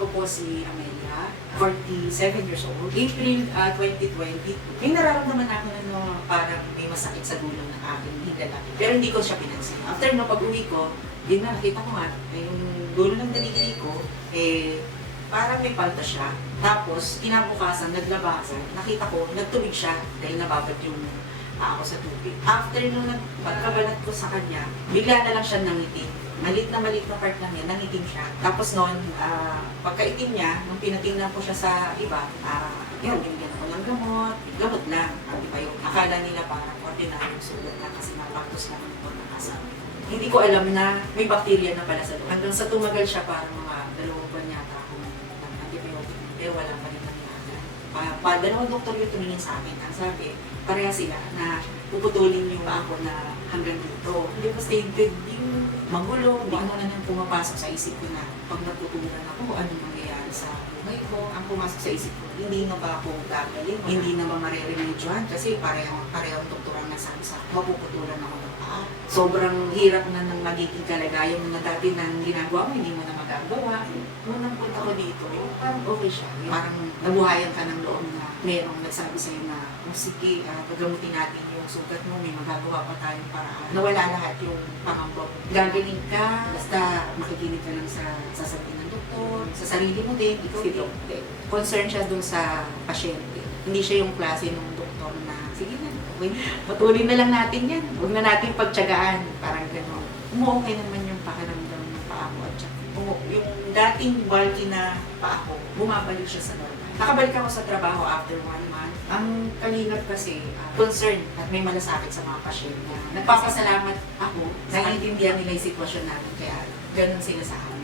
Ako po si Amelia, 47 years old. April 2020, may nararamdaman ako na parang may masakit sa dulo ng aking hingala. Pero hindi ko siya pinansin. After no, pag-uwi ko, yun na, nakita ko nga, yung dulo ng daliri ko, parang may palta siya. Tapos, kinabukasan, naglabasan, nakita ko, nagtubig siya dahil nababad yung ako sa tubig. After nung pagkabalat ko sa kanya, bigla na lang siya nangitim. Malit na part lang niya, nangitim siya. Tapos noon, pagkaitim niya, nung pinatingnan ko siya sa iba, yun, binigyan ako ng gamot lang. Di ba yung akala nila parang ordinaryong sulat na kasi napaktos lang ito ng kasama. Hindi ko alam na may bakterya na pala sa loob. Hanggang sa tumagal siya parang mga 2 buwan yata ako ng antibiotic, pero wala pa rin nangyari. Dalawang doktor yung tumingin sa akin. Ang sabi, pareha sila na puputulin yung ako na hanggang dito. Hindi pa stated yung magulo, ano na nang pumapasok sa isip ko na pag natutunan ako, ano mangyayari sa buhay ko. Ang pumasok sa isip ko, hindi na ba ako gagaling, hindi na ba mareremedyohan kasi parehong doktor ang nasabi sa akin, mapuputulan ako ng paa. Sobrang hirap na ng magiging kalagayan na dati nang ginagawa mo, hindi mo na magagawa. Nung nangpunta ko dito, parang okay siya. Parang nabuhayan ka ng loob na merong nagsabi sa'yo na, sige, pagamutin natin yung sugat mo, may magagawa pa tayong paraan. Nawala lahat yung pangamba mo. Gagaling ka, basta makikinig ka lang sa sasabihin ng doktor, sa sarili mo din, ikaw din. Concern siya dun sa pasyente. Hindi siya yung klase ng doktor na, sige na, okay, patuloy na lang natin yan. Huwag na natin pagtyagaan. Parang gano'n. Okay naman yung pakiramdam ng paa ko at saka. Yung dating bulky na paa ko, bumabalik siya sa normal. Nakabalik ako sa trabaho after 1 month. Ang kalingap kasi, concern at may malasakit sa mga pasyente. Nagpapasalamat ako, naiintindihan nila yung sitwasyon namin, kaya ganun sila sa akin.